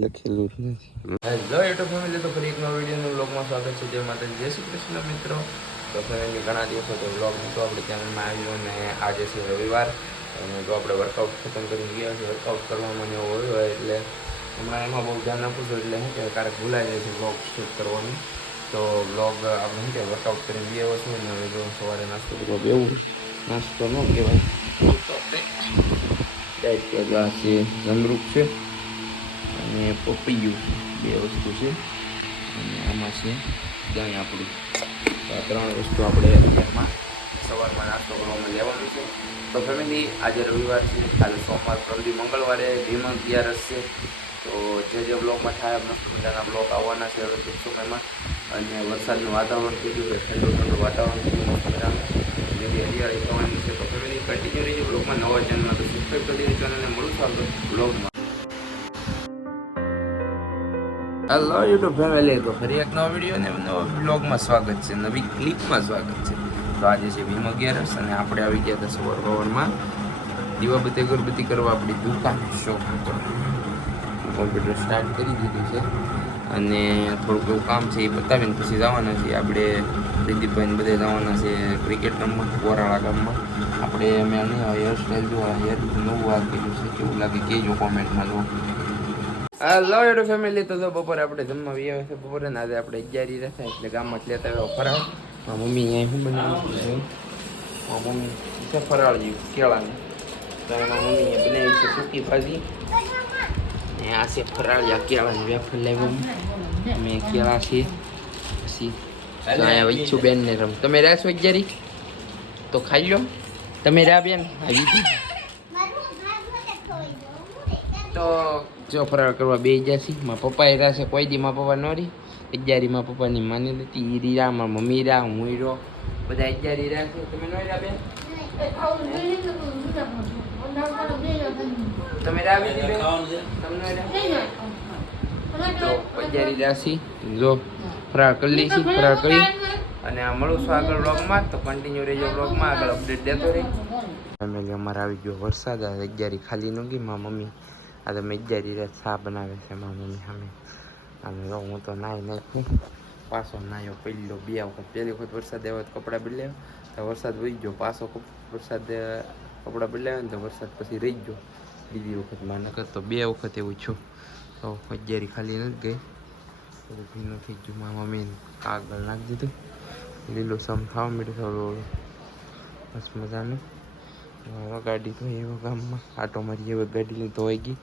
લખેલું નથી. Hello YouTube family, તો ફરી એક નવા વિડીયોનો વ્લોગમાં સ્વાગત છે. જય માતાજી, જય શ્રી કૃષ્ણ મિત્રો. તો ફેમિલી ઘણા દિવસો તો વ્લોગ નહોતો આપણે ચેનલમાં આવ્યો અને આજે છે રવિવાર અને તો આપણે વર્કઆઉટ ખતમ કરી ગયા છે. વર્કઆઉટ કરવામાં એવું હોય એટલે હમણાં એમાં બહુ ધ્યાન આપું છું એટલે શું કે ક્યારેક ભૂલાઈ જાય છે વ્લોગ શૂટ કરવાનું. તો વ્લોગ આપણે શું કે વર્કઆઉટ કરીને બે વસ્તુ ને હવે જો સવારે નાસ્તો કરવો બેવું નાસ્તો ન કહેવાય તો આપણે ડાયટ આ છે જમરૂક છે અને પપૈયું બે વસ્તુ છે અને આમાં છે દહીં આપણું. આ ત્રણ વસ્તુ આપણે અત્યારમાં સવારમાં નાસ્તો કરવામાં લેવાનું છે. તો ફેમિલી આજે રવિવાર છે, કાલે સોમવાર, પરમદી મંગળવારે ભીમ અગિયારસ છે. તો જે બ્લોગમાં થાય મસ્ત મજાના બ્લોગ આવવાના છે હવે ટૂંક સમયમાં. અને વરસાદનું વાતાવરણ થઈ ગયું છે, ઠંડુ ઠંડુ વાતાવરણ થઈ ગયું મસ્ત મજાનું, જેથી હરિયાળી થવાની છે. તો ફેમિલી કન્ટિન્યુ રહીએ બ્લોગમાં. નવા ચેનલમાં તો સબસ્ક્રાઈબ કરી દેજો ચેનલને મળું છું બ્લોગમાં. હેલો યુટ્યુબ ફેમિલી, તો ફરી એક નવો વિડીયો અને નવા બ્લોગમાં સ્વાગત છે, નવી ક્લિપમાં સ્વાગત છે. તો આજે છે ભીમ અગિયારસ અને આપણે આવી ગયા હતા સવાર સવારમાં દીવાબત્તી અગરબત્તી કરવા આપણી દુકાન શોપ ઉપર. કોમ્પ્યુટર સ્ટાર્ટ કરી દીધું છે અને થોડુંક એવું કામ છે એ બતાવીને પછી જવાના છીએ આપણે. પ્રદીપભાઈને બધે જવાના છે ક્રિકેટ રમવા ગોરાળા ગામમાં. આપણે અમે નહીં હેરસ્ટાઈલ જોવા હેર નવું આ કર્યું છે, કેવું લાગે કહેજો કોમેન્ટમાં. જો હેલો યુટ્યુબ ફેમિલી, તો બપોરે આપણે જમવા આવ્યા છે. બપોરે ને આજે આપણે 11 રહેતા એટલે ગામમાં જ લેતા આવ્યા ફરાળ. મારા મમ્મી અહીંયા શું બનાવ્યું છે? મારા મમ્મી છે ફરાળ જેવું કેળાનું. તો એના મમ્મી બનાવી છે સૂકી ભાજી ને આ છે ફરાળિયા કેળાની વેફર લાવ્યો મેં કેળા છે. પછી અહીંયા વચ્ચું બેન ને રમ તમે રહ્યા છો 11 તો ખાઈ લો. તમે રહ્યા બેન આવી તો જો ફરાળ કરવા બે જશે. મારા પપ્પા એ રહેશે કોઈ દી મારા પપ્પા ન રહી 11 માં પપ્પાની માની નથી ઈ રીરા મારા મમ્મી રહ્યા હું રહ્યો બધા 11 રહેશે. તમે ન રહ્યા બેન? તમે રાવી દીધે તો 11 રાશી જો ફરાળ કરી લઈશી. ફરાળ કરી અને આ મળું છું આગળ વ્લોગમાં, તો કન્ટિન્યુ રહેજો વ્લોગમાં, આગળ અપડેટ દેતો રહી. ફેમિલી અમારે આવી ગયો વરસાદ. આ 11 ખાલી ન ગઈ મારા મમ્મી. આ તમે 11 રાત ચા બનાવે છે મારા મમ્મી સામે. અને હું તો નાહી નાખું પાછો નાહ્યો પહેલો 2 વખત. પહેલી વખત વરસાદ આવ્યો તો કપડાં બદલાવ્યો તો વરસાદ વહી ગયો. પાછો વરસાદ કપડાં બદલાવ્યો ને તો વરસાદ પછી રહી ગયો બીજી વખત. માં નકર તો 2 વખત એવું છું. તો 11 ખાલી નથી ગઈ. થોડું ભીનું થઈ ગયું. મારા મમ્મીને કાગળ નાખી દીધું, લીલું સમ ખાવા મીઠું થોડું બસ મજાનું. હવે ગાડી તો એવો ગામમાં આટો મારી હવે ગાડીને ધોવાઈ ગઈ.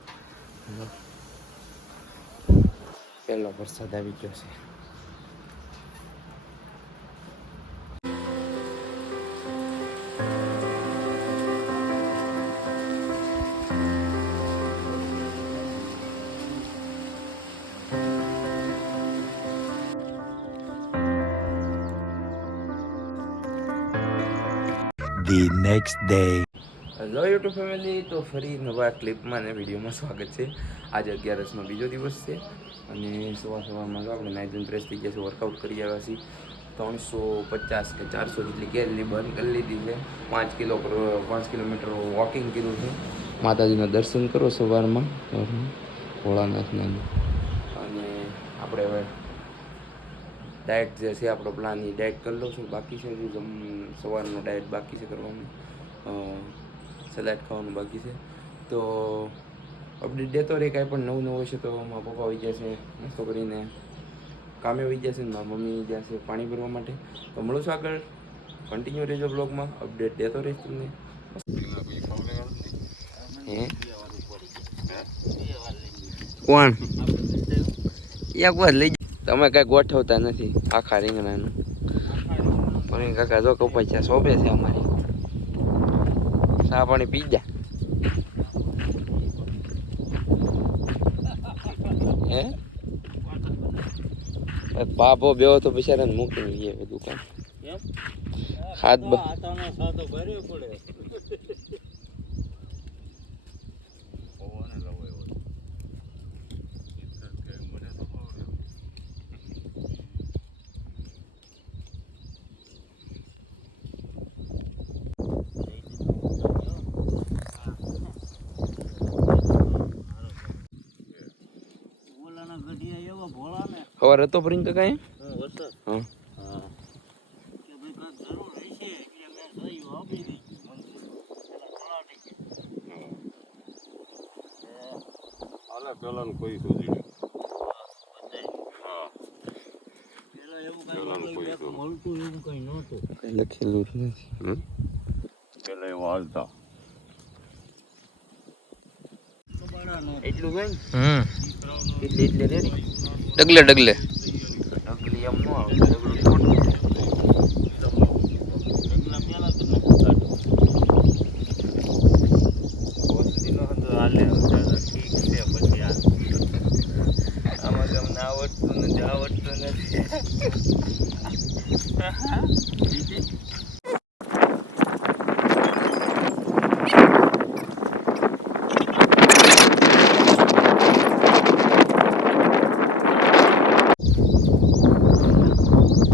પહેલો વરસાદ આવી ગયો છે. The next day. Hello YouTube family, તો ફરી નવા ક્લિપમાં ને વિડીયોમાં સ્વાગત છે. આજે 11નો બીજો દિવસ છે અને સવારમાં આપણે નાઇટ ફ્રેશ થઈ ગયા છે. વર્કઆઉટ કરી આવ્યા છીએ. 350 કે 400 જેટલી કેલરી બંધ કરી લીધી છે. 5 કિલોમીટર વોકિંગ કર્યું છે. માતાજીના દર્શન કરો સવારમાં ભોળાનાથના. અને આપણે હવે ડાયટ જે છે આપણો પ્લાન એ ડાયટ કરી લઉં છું. બાકી છે હજુ સવારનો ડાયટ બાકી છે કરવાનું, સલાડ ખાવાનું બાકી છે. તો અપડેટ દેતો રહે કાંઈ પણ નવું હશે તો. મારા પપ્પા આવી જશે નાસ્તો કરીને કામે આવી જશે ને મારા મમ્મી જશે પાણી ભરવા માટે. તો મળું છું આગળ, કન્ટિન્યુ રહેજો બ્લોગમાં, અપડેટ દેતો રહીશ તમને. કોણ એક વાર લઈ તમે કઈ ગોઠવતા નથી આખા રીંગણાનું. પણ કાકા જો કપાઈ સોંપે છે અમારી. ચા પાણી પી જા. હે બાપો બેવો તો બિચારાને મૂકી લઈએ દુકાન. હાથ સવાર હતો પ્રિયંકા કાંઈ હા પેલા કોઈ શોધી કઈ લખેલું જ નથી પેલા એવા હાલતા એટલું કઈ એટલે રેડી ડગલે ડગલે ડગલી એમ ન આવે ડગલું મોટું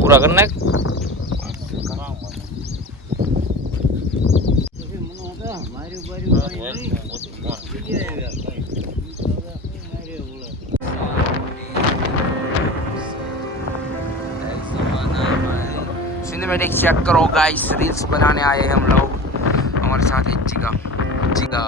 પૂરા કરી નાખ सिनेमैटिक चेक करो गाइस रील्स बनाने आए हैं हम लोग हमारे साथ है जिगा जिगा